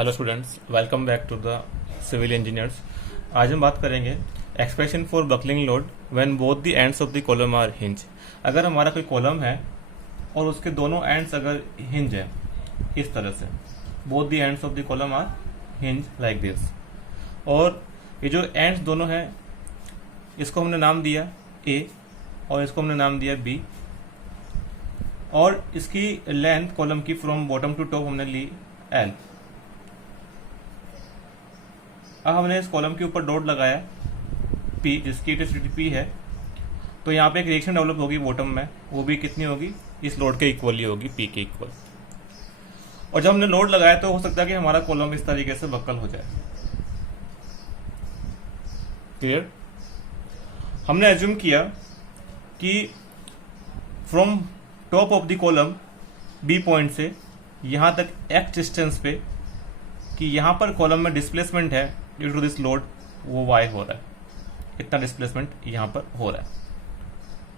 Hello students, welcome back to the civil engineers. आज हम बात करेंगे expression for buckling load when both the ends of the column are hinge. अगर हमारा कोई कॉलम है और उसके दोनों एंड्स अगर हिंज है, इस तरह से both the ends of the column are hinge like this, और ये जो एंड्स दोनों हैं इसको हमने नाम दिया ए और इसको हमने नाम दिया बी, और इसकी लेंथ कॉलम की फ्रॉम बॉटम टू टॉप हमने ली एल। अब हमने इस कॉलम के ऊपर डॉट लगाया P, जिसकी इंटेंसिटी P है, तो यहाँ पे एक रिएक्शन डेवलप होगी बॉटम में, वो भी कितनी होगी, इस लोड के इक्वली होगी, P के इक्वल। और जब हमने लोड लगाया तो हो सकता है कि हमारा कॉलम इस तरीके से बक्कल हो जाए। क्लियर? हमने एज्यूम किया कि from top of the column B point से यहाँ तक X डिस्टेंस पे कि यहाँ पर कॉलम में डिस्प्लेसमेंट है ड्यू टू दिस लोड, वो y हो रहा है, इतना डिस्प्लेसमेंट यहाँ पर हो रहा है।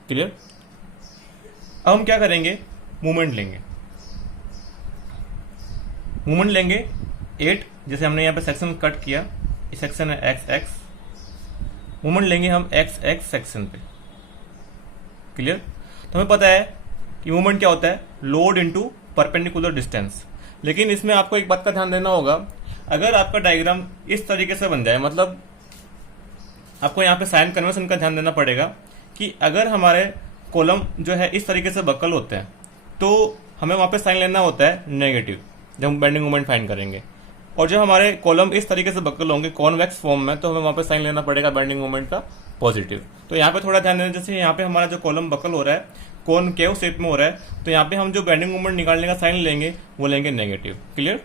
क्लियर? अब हम क्या करेंगे, मूवमेंट लेंगे। मूवमेंट लेंगे 8, जैसे हमने यहाँ पे सेक्शन कट किया, इस सेक्शन है एक्स एक्स, मूवमेंट लेंगे हम एक्स एक्स सेक्शन पे। क्लियर? तो हमें पता है कि मूवमेंट क्या होता है, लोड इनटू परपेंडिकुलर डिस्टेंस। लेकिन इसमें आपको एक बात का ध्यान देना होगा, अगर आपका डायग्राम इस तरीके से बन जाए, मतलब आपको यहाँ पे साइन कन्वेंशन का ध्यान देना पड़ेगा कि अगर हमारे कॉलम जो है इस तरीके से बक्कल होते हैं तो हमें वहां पे साइन लेना होता है नेगेटिव जब हम बेंडिंग मोमेंट फाइंड करेंगे, और जब हमारे कॉलम इस तरीके से बक्कल होंगे कॉन्वेक्स फॉर्म में तो हमें वहां पे साइन लेना पड़ेगा बेंडिंग मोमेंट का पॉजिटिव। तो यहाँ पे थोड़ा ध्यान देना, जैसे यहाँ पे हमारा जो कॉलम बक्कल हो रहा है कॉनकेव शेप में हो रहा है, तो यहाँ पे हम जो बेंडिंग मोमेंट निकालने का साइन लेंगे वो लेंगे नेगेटिव। क्लियर?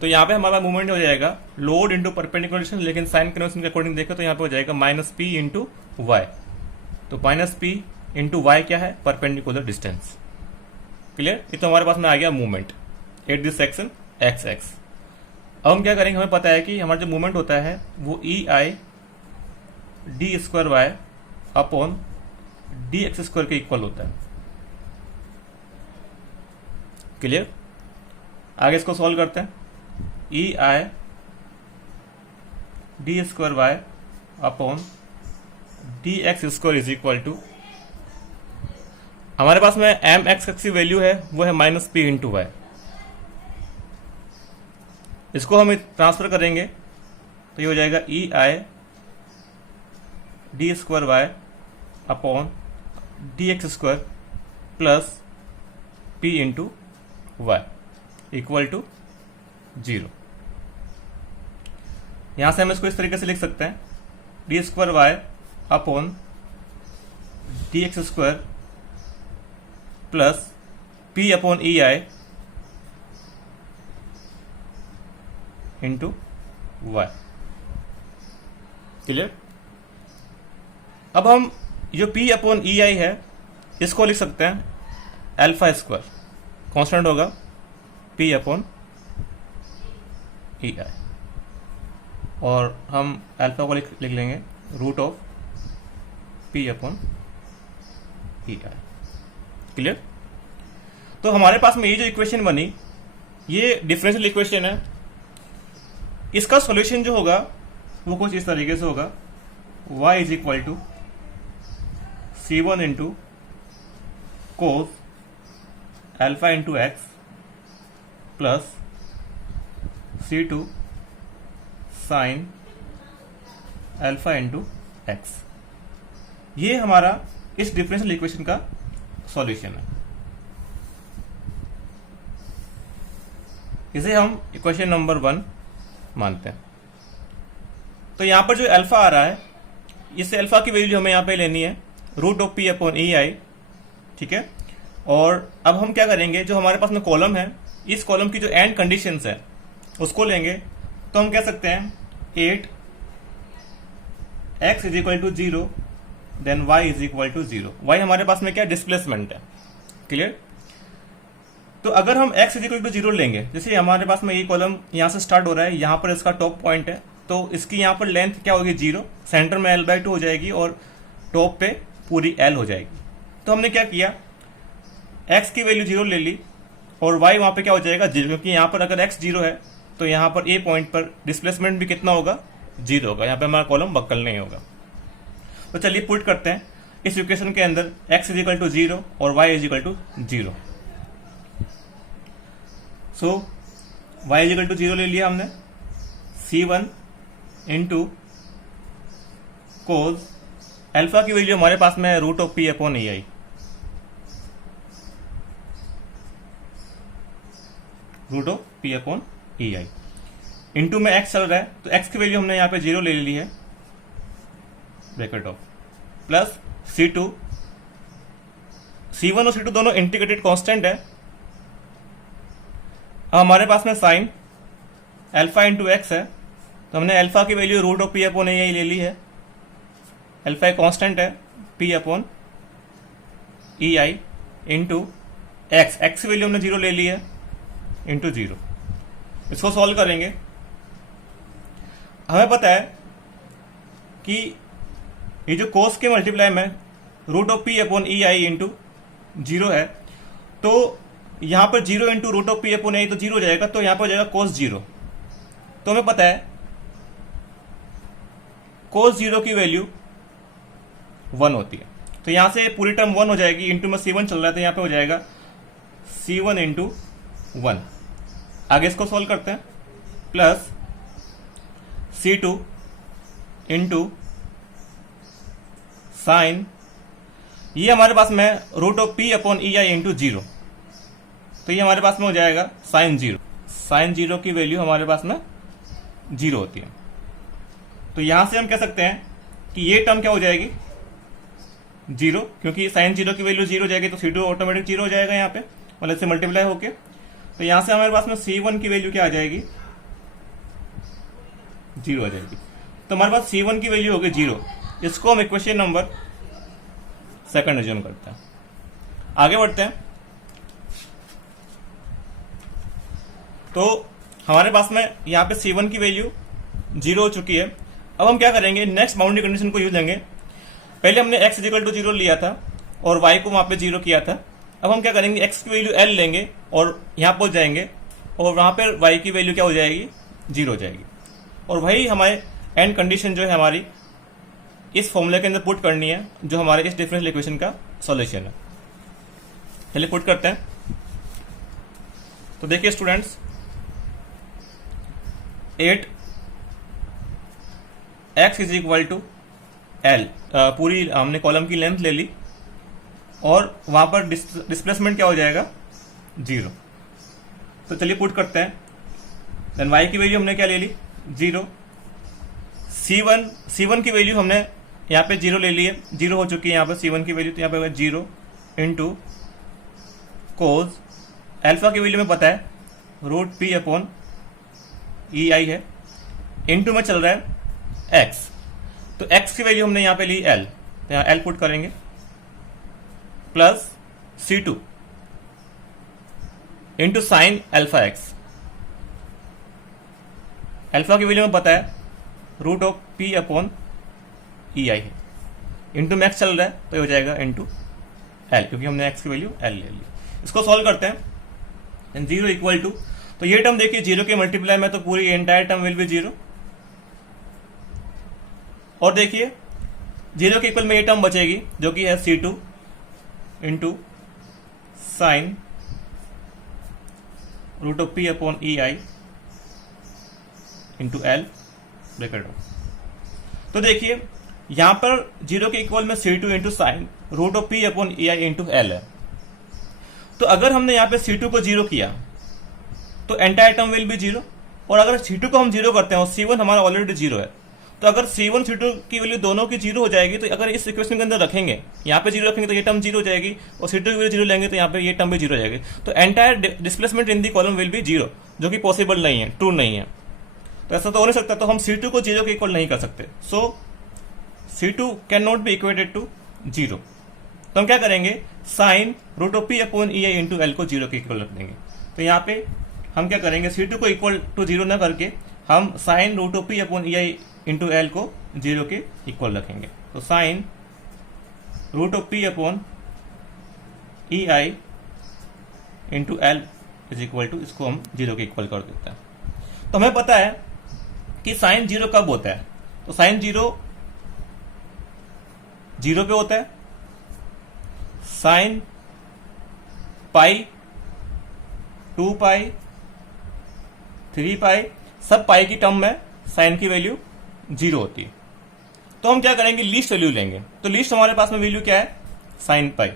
तो यहाँ पे हमारा मूवमेंट हो जाएगा लोड इंटू परपेंडिकुलर डिस्टेंस, लेकिन साइन कन्वेंशन के अकॉर्डिंग देखें तो यहाँ पे हो जाएगा माइनस पी इंटू वाई। तो माइनस पी इंटू वाई क्या है, परपेंडिकुलर डिस्टेंस। क्लियर? ये तो हमारे पास में आ गया movement at this section x x. अब हम क्या करेंगे, हमें पता है कि हमारा जो मूवमेंट होता है वो E I d square y upon d x square के इक्वल होता है। क्लियर? आगे इसको सॉल्व करते हैं। E I d square y upon d x square is equal to, हमारे पास में एम एक्स की वैल्यू है वो है माइनस पी इंटू वाई। इसको हम ट्रांसफर करेंगे तो ये हो जाएगा E I d square y upon d x square plus P into y equal to 0। यहां से हम इसको इस तरीके से लिख सकते हैं, d square y upon d x square plus P upon E I into y. Clear? अब हम जो पी अपॉन ई आई है इसको लिख सकते हैं अल्फा स्क्वायर, कांस्टेंट होगा पी अपॉन ई आई, और हम अल्फा को लिख लेंगे root of P upon E I. Clear? तो हमारे पास में ये जो इक्वेशन बनी ये डिफरेंशियल इक्वेशन है, इसका सॉल्यूशन जो होगा वो कुछ इस तरीके से होगा, y is equal to C1 into cos alpha into X plus C2 sine alpha into X. ये हमारा इस डिफरेंशियल इक्वेशन का सॉल्यूशन है। इसे हम इक्वेशन नंबर 1 मानते हैं। तो यहां पर जो अल्फा आ रहा है, इससे अल्फा की वैल्यू हमें यहां पे लेनी है root of P upon E आई। ठीक है? और अब हम क्या करेंगे, जो हमारे पास में कॉलम है, इस कॉलम की जो एंड कंडीशंस है उसको लेंगे, तो हम कह सकते हैं 8 x is equal to 0 then y is equal to 0। y हमारे पास में क्या डिस्प्लेसमेंट है। क्लियर? तो अगर हम x इज इक्वल टू 0 लेंगे, जैसे हमारे पास में ये कॉलम यहां से स्टार्ट हो रहा है, यहां पर इसका टॉप पॉइंट है, तो इसकी यहां पर लेंथ क्या होगी 0, सेंटर में l/2 हो जाएगी और टॉप पे पूरी l हो जाएगी। तो हमने क्या किया, x की वैल्यू 0 ले ली और y वहां पे क्या हो जाएगा 0, क्योंकि यहाँ पर अगर x 0 है तो यहाँ पर a पॉइंट पर डिस्प्लेसमेंट भी कितना होगा 0 होगा, यहाँ पे हमारा कॉलम बक्कल नहीं होगा। तो चलिए पुट करते हैं इस इक्वेशन के अंदर x इज इक्वल टू 0 और y is equal to 0। So y is equal to 0 ले लिया हमने, C1 इंटू कोज अल्फा की वैल्यू हमारे पास में है root of p upon A I, root of p upon A I into में x चल रहा है तो x की वैल्यू हमने यहाँ पे 0 ले ली है, bracket of, plus C2, C1 और C2 दोनों इंटीग्रेटेड कांस्टेंट है। अब हमारे पास में साइन अल्फा इंटू एक्स है, तो हमने अल्फा की value root of p upon A I ले ली है, अल्फा एक कांस्टेंट है p upon E I into x, x की वैल्यू हमने 0 ले ली है इंटू 0। इसको सॉल्व करेंगे, हमें पता है कि ये जो कोस के मल्टीप्लाई में root of p upon E I into 0 है, तो यहां पर 0 into root of p upon I तो 0 हो जाएगा, तो यहां पर हो जाएगा कोस 0। तो हमें पता है कोस 0 की वैल्यू 1 होती है, तो यहां से पूरी टर्म 1 हो जाएगी, इंटू में C1 चल रहा है तो यहां पे हो जाएगा C1 इंटू 1। आगे इसको सॉल्व करते हैं, प्लस C2 इंटू साइन, ये हमारे पास में root of p upon E I into 0, तो ये हमारे पास में हो जाएगा साइन 0। साइन 0 की वैल्यू हमारे पास में 0 होती है, तो यहां से हम कह सकते हैं कि ये टर्म क्या हो जाएगी 0, क्योंकि साइन 0 की वैल्यू 0 हो जाएगी तो C2 ऑटोमेटिक 0 हो जाएगा यहाँ पे, मतलब से मल्टीप्लाई होके। तो यहां से हमारे पास में C1 की वैल्यू क्या आ जाएगी 0 आ जाएगी, तो हमारे पास C1 की वैल्यू होगी 0। इसको हम इक्वेशन नंबर 2 एज्यूम करते हैं। आगे बढ़ते हैं, तो हमारे पास में यहाँ पे C1 की वैल्यू 0 हो चुकी है। अब हम क्या करेंगे, नेक्स्ट बाउंड्री कंडीशन को यूज लेंगे। पहले हमने x इक्वल टू 0 लिया था और y को वहां पे 0 किया था। अब हम क्या करेंगे, x की वैल्यू l लेंगे और यहां पहुंच जाएंगे और वहां पर y की वैल्यू क्या हो जाएगी 0 हो जाएगी, और वही हमारे एंड कंडीशन जो है हमारी इस फॉर्मूले के अंदर पुट करनी है, जो हमारे इस डिफरेंशियल इक्वेशन का सॉल्यूशन है। चलिए पुट करते हैं। तो देखिए students, 8x is equal to L, पूरी हमने कॉलम की लेंथ ले ली और वहां पर डिस्प्लेसमेंट क्या हो जाएगा 0। तो चलिए पुट करते हैं। देन y की वैल्यू हमने क्या ले ली 0, C1 की वैल्यू हमने यहाँ पे 0 ले ली है, 0 हो चुकी है यहाँ पे C1 की वैल्यू, तो यहाँ पे 0 इंटू कोज अल्फा की वैल्यू में पता है रूट p अपॉन ई आई है, इंटू में चल रहा है x, तो x की वैल्यू हमने यहाँ पे ली l, तो यहाँ l पुट करेंगे, plus C2 into sine alpha x, alpha की वैल्यू में पता है root of p upon E आई है, इंटू मैक्स चल रहा है तो ये हो जाएगा इंटू एल, क्योंकि हमने x की वैल्यू l ले ली। इसको सॉल्व करते हैं। 0 इक्वल टू, तो ये टर्म देखिए 0 के मल्टीप्लाई में तो पूरी एंटायर टर्म विल बी 0, और देखिए 0 के इक्वल में ये टर्म बचेगी जो कि है C2 into sine root of p upon E I into L, bracket off. तो देखिए यहां पर 0 के इक्वल में C2 into sine root of p upon E I into L है, तो अगर हमने यहाँ पे C2 को 0 किया तो एंटायर टर्म विल बी 0, और अगर C2 को हम 0 करते हैं और C1 हमारा ऑलरेडी 0 है, तो अगर C1 C2 की वैल्यू दोनों की 0 हो जाएगी, तो अगर इस इक्वेशन के अंदर रखेंगे, यहाँ पे 0 रखेंगे तो ये टर्म 0 हो जाएगी, और C2 की वैल्यू 0 लेंगे तो यहाँ पे ये टर्म भी 0 हो जाएगी, तो entire displacement in the column will be 0, जो कि पॉसिबल नहीं है, ट्रू नहीं है। तो ऐसा तो हो नहीं सकता, तो हम C2 को 0 के इक्वल नहीं कर सकते, so C2 can not be equated to 0। तो हम क्या करेंगे, sine root of p upon E I into L को 0 के इक्वल रख देंगे। तो यहाँ पे हम क्या करेंगे, C2 को इक्वल टू 0 ना करके हम sine root of p upon E I into L को 0 के इक्वल रखेंगे। तो sine root of p upon E I into L is equal to, इसको हम 0 के इक्वल कर देते हैं। तो हमें पता है कि साइन 0 कब होता है, तो साइन 0 0 पे होता है, साइन पाई, 2 पाई, 3 पाई, सब पाई की टर्म में साइन की वैल्यू 0 होती है। तो हम क्या करेंगे, लीस्ट वैल्यू लेंगे। तो लीस्ट हमारे पास में वैल्यू क्या है, साइन पाई।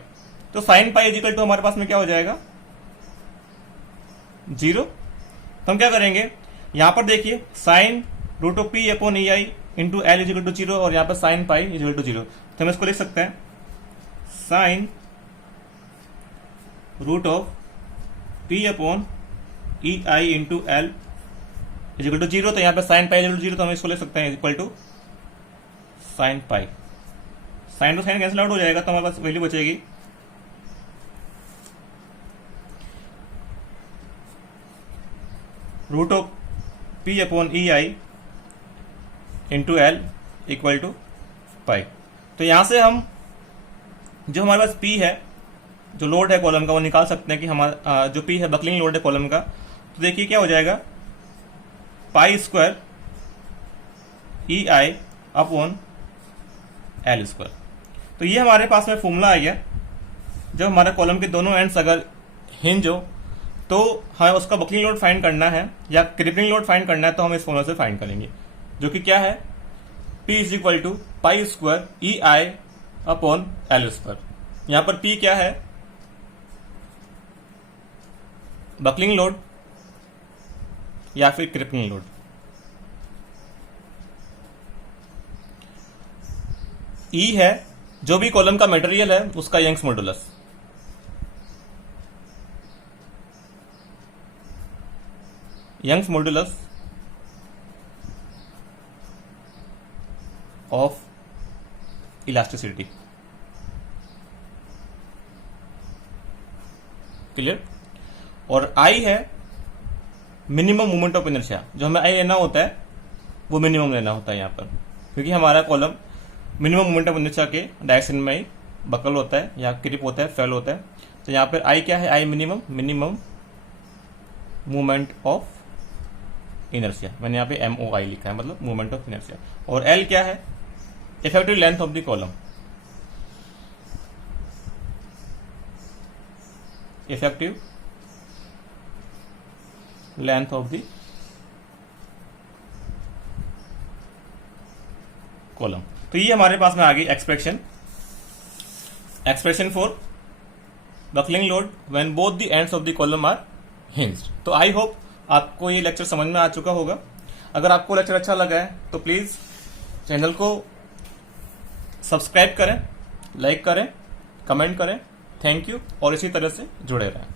तो साइन पाई इजिकल टू हमारे पास में क्या हो जाएगा, 0। तो हम क्या करेंगे, यहां पर देखिए sine root of P upon E I into L is equal to 0 और यहां पर साइन पाई इजिकल टू 0। तो हम इसको लिख सकते हैं sine root of P upon E I into L is equal to 0। तो यहां पर साइन पाई इजिकल टू 0, तो हम इसको लिख सकते हैं equal to sine pi. Sine to sine cancel out हो जाएगा, तो हमारे पास वैल्यू बचेगी root of P upon E I into L equal to pi. तो यहां से हम जो हमारे पास पी है, जो लोड है कॉलम का, वो निकाल सकते हैं कि हमारा जो पी है बकलिंग लोड है कॉलम का। तो देखिए क्या हो जाएगा, पाई square E I upon L square. तो ये हमारे पास में फॉर्मूला आ गया। जब हमारे कॉलम के दोनों एंड्स अगर हिंज हो तो हमें उसका बकलिंग लोड फाइंड करना है या क्रिपलिंग लोड फाइंड करना है, तो हम इस फॉर्मूला से फाइंड करेंगे, जो कि क्या है, P is equal to pi square E I upon L square. यहां पर P क्या है, बकलिंग लोड या फिर क्रिपलिंग लोड। E है जो भी कॉलम का मटेरियल है उसका Young's modulus. Young's modulus of elasticity. Clear. और आई है मिनिमम मोमेंट ऑफ इनर्शिया। जो हमें आई लेना होता है वो मिनिमम लेना होता है यहां पर, क्योंकि हमारा column minimum moment of inertia के डायरेक्शन में ही बकल होता है या क्रिप होता है, फेल होता है। तो यहां पर आई क्या है, I minimum moment of inertia. मैंने यहाँ पे MOI लिखा है, मतलब मोमेंट ऑफ इनर्शिया। और L क्या है, effective length of the column. Effective length of the column. तो ये हमारे पास में आ गई expression for buckling load when both the ends of the column are hinged. तो आई होप आपको ये लेक्चर समझ में आ चुका होगा। अगर आपको लेक्चर अच्छा लगा है तो प्लीज चैनल को सब्सक्राइब करें, लाइक करें, कमेंट करें। थैंक यू, और इसी तरह से जुड़े रहें।